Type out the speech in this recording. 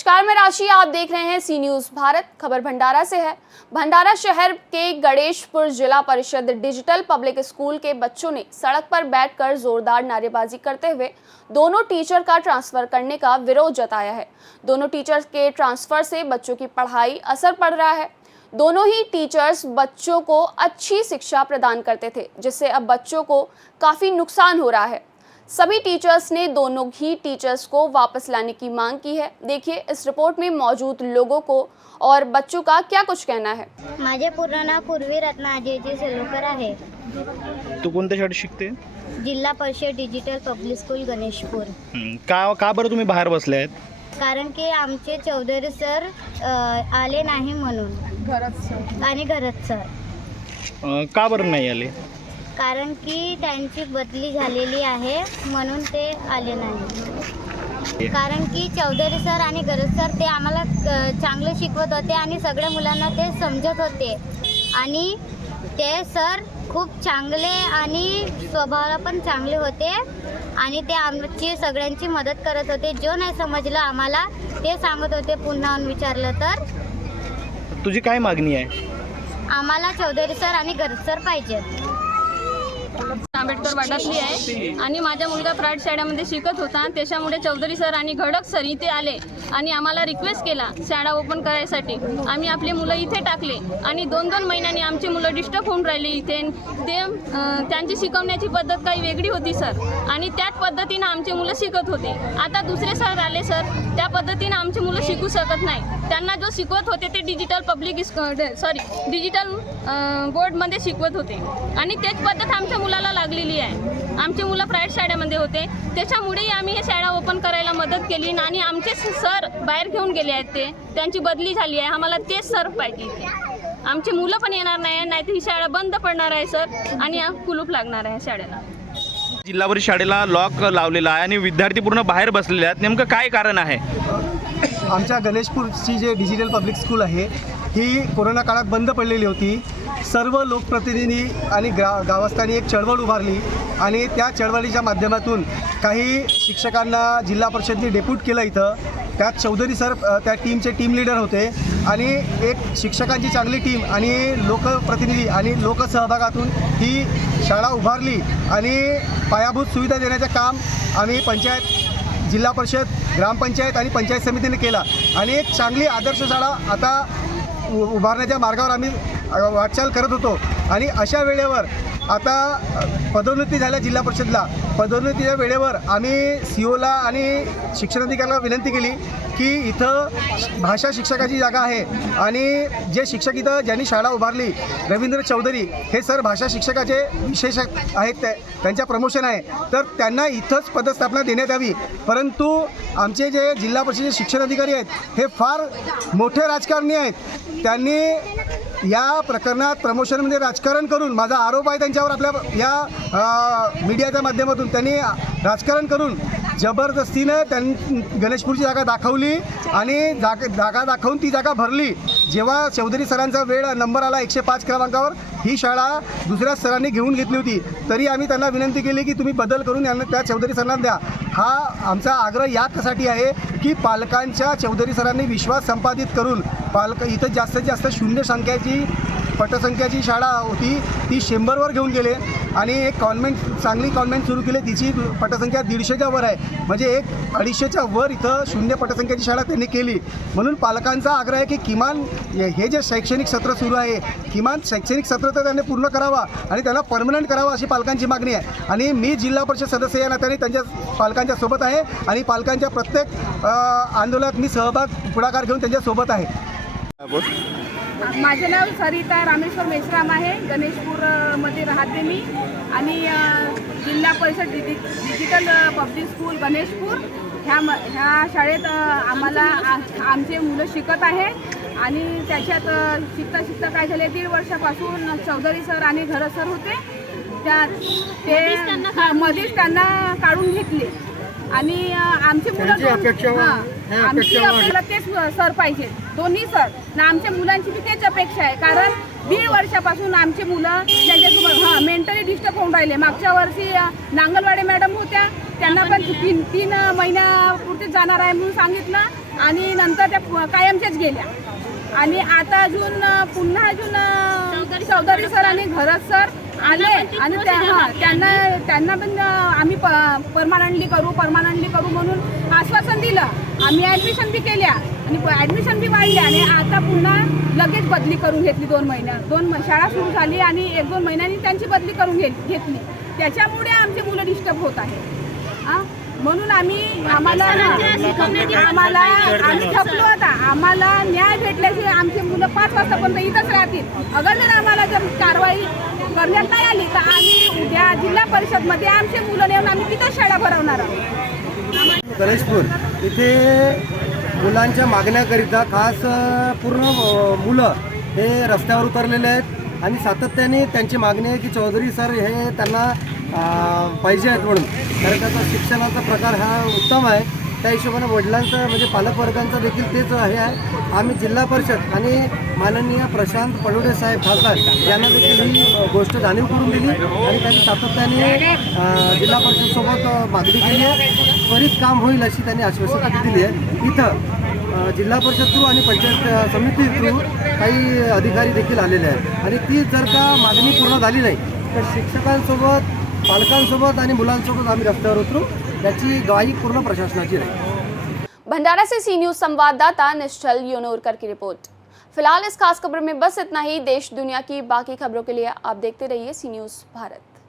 नमस्कार, मैं राशि। आप देख रहे हैं सी न्यूज़ भारत। खबर भंडारा से है। भंडारा शहर के गणेशपुर जिला परिषद डिजिटल पब्लिक स्कूल के बच्चों ने सड़क पर बैठकर जोरदार नारेबाजी करते हुए दोनों टीचर का ट्रांसफर करने का विरोध जताया है। दोनों टीचर के ट्रांसफर से बच्चों की पढ़ाई असर पड़ रहा है। दोनों ही टीचर्स बच्चों को अच्छी शिक्षा प्रदान करते थे, जिससे अब बच्चों को काफ़ी नुकसान हो रहा है। सभी टीचर्स ने दोनों ही टीचर्स को वापस लाने की मांग की है। देखिए इस रिपोर्ट में मौजूद लोगों को और बच्चों का क्या कुछ कहना है। माझे पूर्ण नाव पूर्वी रत्ना अजयजी सेलुकर आहे। तू कोणत्या शाळेत शिकते? जिल्हा परिषद डिजिटल पब्लिक स्कूल गणेशपूर। का बरं तुम्ही बाहेर बसले आहेत? कारण की आमचे चौधरी सर आले नाही म्हणून। घरत सर का बरं नाही आले? कारण की त्यांची बदली झालेली आहे म्हणून ते आले नाही। कारण की चौधरी सर आणि गरज सर ते आम्हाला चांगले शिकवत होते आणि सगळ्या मुलांना ते समजत होते आणि ते सर खूप चांगले आणि स्वभावाला पण चांगले होते आणि ते आमची सगळ्यांची मदत करत होते। जो नाही समजलं आम्हाला ते सांगत होते, पुन्हा विचारलं तर। तुझी काय मागणी आहे? आम्हाला चौधरी सर आणि गरज सर पाहिजेत। आंबेडकर वाड्यातली आहे आणि माझा मुलगा प्रायव्हेट शाळेमध्ये शिकत होता। त्याच्यामुळे चौधरी सर आणि घडक सर इथे आले आणि आम्हाला रिक्वेस्ट केला शाळा ओपन करायसाठी। आम्ही आपली मुलं इथे टाकले आणि 2-2 महिन्यांनी आमची मुलं डिस्टर्ब होऊन राहिली इथे। त्यांची शिकवण्याची पद्धत काही वेगळी होती सर आणि त्याच पद्धतीनं आमची मुलं शिकत होते। आता दुसरे सर आले सर, त्या पद्धतीनं आमची मुलं शिकू शकत नाही। त्यांना जो शिकवत होते ते डिजिटल बोर्डमध्ये शिकवत होते आणि तेच पद्धत आमच्या मुलाला लागलेली आहे। आमची मुलं प्रायव्हेट शाळेमध्ये होते, त्याच्यामुळेही आम्ही हे शाळा ओपन करायला मदत केली आणि आमचे सर बाहेर घेऊन गेले आहेत। त्यांची बदली झाली आहे। आम्हाला तेच सर पाहिजे इथे। आमची मुलं पण येणार नाही तर ही शाळा बंद पडणार आहे सर आणि कुलूप लागणार आहे शाळेला। जिल्हा परिषद शाळेला लॉक लावलेला आहे आणि विद्यार्थी पूर्ण बाहेर बसलेले आहेत, नेमकं काय कारण आहे? आमच्या गणेशपूरची जे डिजिटल पब्लिक स्कूल आहे ही कोरोना काळात बंद पडलेली होती। सर्व लोकप्रतिनिधी आणि गावस्थांनी एक चळवळ उभारली आणि त्या चळवळीच्या माध्यमातून काही शिक्षकांना जिल्हा परिषदेने डेप्यूट केलं इथं। त्यात चौधरी सर त्या टीमचे टीम लीडर होते आणि एक शिक्षकांची चांगली टीम आणि लोकप्रतिनिधी आणि लोकसहभागातून ही शाळा उभारली आणि पायाभूत सुविधा देण्याचं काम आम्ही पंचायत, जिल्हा परिषद, ग्रामपंचायत आणि पंचायत समितीने केला आणि एक चांगली आदर्श शाळा आता उभारण्याच्या मार्गावर आम्ही वाटचाल करत होतो। आणि अशा वेळेवर आता पदोन्नती झाल्या जिल्हा परिषदला। पदोन्नतीच्या वेळेवर आम्ही COला आणि शिक्षणाधिकाऱ्याला विनंती केली की इथं भाषा शिक्षकाची जागा आहे आणि जे शिक्षक इथं ज्यांनी शाळा उभारली रवींद्र चौधरी हे सर भाषा शिक्षकाचे विशेष आहेत, त्यांच्या प्रमोशन आहे, तर त्यांना इथंच पदस्थापना देण्यात यावी। परंतु आमचे जे जिल्हा परिषदेचे शिक्षणाधिकारी आहेत हे फार मोठे राजकारणी आहेत। त्यांनी या प्रकरणात प्रमोशनमध्ये राजकारण करून, माझा आरोप आहे त्यांच्यावर आपल्या या मीडियाच्या माध्यमातून, त्यांनी राजकारण करून जबरदस्तीनं गणेशपूरची जागा दाखवली आणि जागा दाखवून ती जागा भरली। जेव्हा चौधरी सरांचा नंबर आला 105 क्रमांकावर, ही शाळा दुसऱ्या सरांनी घेऊन घेतली होती, तरी आम्ही त्यांना विनंती केली की तुम्ही बदल करून यांना त्या चौधरी सरांना द्या। हा आमचा आग्रह यासाठी आहे की पालकांच्या चौधरी सरांनी विश्वास संपादित करून इथं जास्तीत जास्त शून्य संख्याची पटसंख्याची शाळा होती ती 100वर घेऊन गेले आणि एक चांगली कॉन्व्हेंट सुरू केली, तिची पटसंख्या 150च्या वर आहे, म्हणजे 250च्या वर इथं शून्य पटसंख्याची शाळा त्यांनी केली। म्हणून पालकांचा आग्रह आहे की किमान हे जे शैक्षणिक सत्र सुरू आहे, किमान शैक्षणिक सत्र तर त्यांनी पूर्ण करावा आणि त्यांना परमनंट करावा अशी पालकांची मागणी आहे। आणि मी जिल्हा परिषद सदस्य या नात्याने त्यांच्या पालकांच्या सोबत आहे आणि पालकांच्या प्रत्येक आंदोलनात मी पुढाकार घेऊन त्यांच्यासोबत आहे। माझे नाव सरिता रामेश्वर मेश्राम आहे। गणेशपूरमध्ये राहते मी आणि जिल्हा परिषद डिजिटल पब्लिक स्कूल गणेशपूर ह्या शाळेत आम्हाला आमचे मुलं शिकत आहेत आणि त्याच्यात शिकता काय झाले 1.5 वर्षापासून चौधरी सर आणि घरत सर होते, मध्येच त्यांना काढून घेतले आणि आमची मुलं आपल्याला तेच सर पाहिजे, दोन्ही सर ना। आमच्या मुलांची बी तेच अपेक्षा आहे, कारण 1.5 वर्षापासून आमचे मुलं त्यांच्यासोबत मेंटली डिस्टर्ब होऊन राहिले। मागच्या वर्षी नांगलवाडे मॅडम होत्या, त्यांना पण 3 महिन्यापुरते जाणार आहे म्हणून सांगितलं आणि नंतर त्या कायमच्याच गेल्या. आणि आता अजून पुन्हा अजून चौधरी सर आणि घरत सर आले आणि त्यांना पण आम्ही परमानंटली करू म्हणून आश्वासन दिलं. आम्ही ॲडमिशन बी केल्या आणि ॲडमिशन बी वाढल्या आणि आता पुन्हा लगेच बदली करून घेतली. 2 महिन्यात शाळा सुरू झाली आणि 1-2 महिन्यांनी त्यांची बदली करून घेतली. त्याच्यामुळे आमची मुलं डिस्टर्ब होत आहे. म्हणून आम्ही थकलो आता. आम्हाला न्याय भेटल्याशिवाय आमची मुलं 5 वाजतापर्यंत इथंच राहतील. अगर जर आम्हाला जर कारवाई करण्यात नाही आली तर आम्ही उद्या जिल्हा परिषदमध्ये आमचे मुलं नेऊन आम्ही तिथंच शाळा भरवणार आहोत. गणेशपूर इथे मुलांच्या मागण्याकरिता खास पूर्ण मुलं हे रस्त्यावर उतरलेले आहेत आणि सातत्याने त्यांची मागणी आहे की चौधरी सर हे त्यांना पाहिजे आहेत म्हणून. कारण त्याचा शिक्षणाचा प्रकार हा उत्तम आहे. त्या हिशोबाने वडिलांचं म्हणजे पालकवर्गांचं देखील तेच हे आहे. आम्ही जिल्हा परिषद आणि माननीय प्रशांत पडोडे साहेब खासदार यांना देखील ही गोष्ट जाणीव करून दिली आणि त्यांनी सातत्याने जिल्हा परिषदसोबत मागणी केली आहे. त्वरित काम होईल अशी त्यांनी आश्वासन दिली आहे. इथं जिल्हा परिषद थ्रू आणि पंचायत समिती थ्रू काही अधिकारी देखील आलेले आहेत आणि ती जर का मागणी पूर्ण झाली नाही तर शिक्षकांसोबत, पालकांसोबत आणि मुलांसोबत आम्ही रस्त्यावर उतरू. याची ग्वाही पूर्ण प्रशासनाची राहील. भंडारा से सी न्यूज संवाददाता निश्चल योनोरकर की रिपोर्ट। फिलहाल इस खास खबर में बस इतना ही। देश दुनिया की बाकी खबरों के लिए आप देखते रहिए सी न्यूज भारत।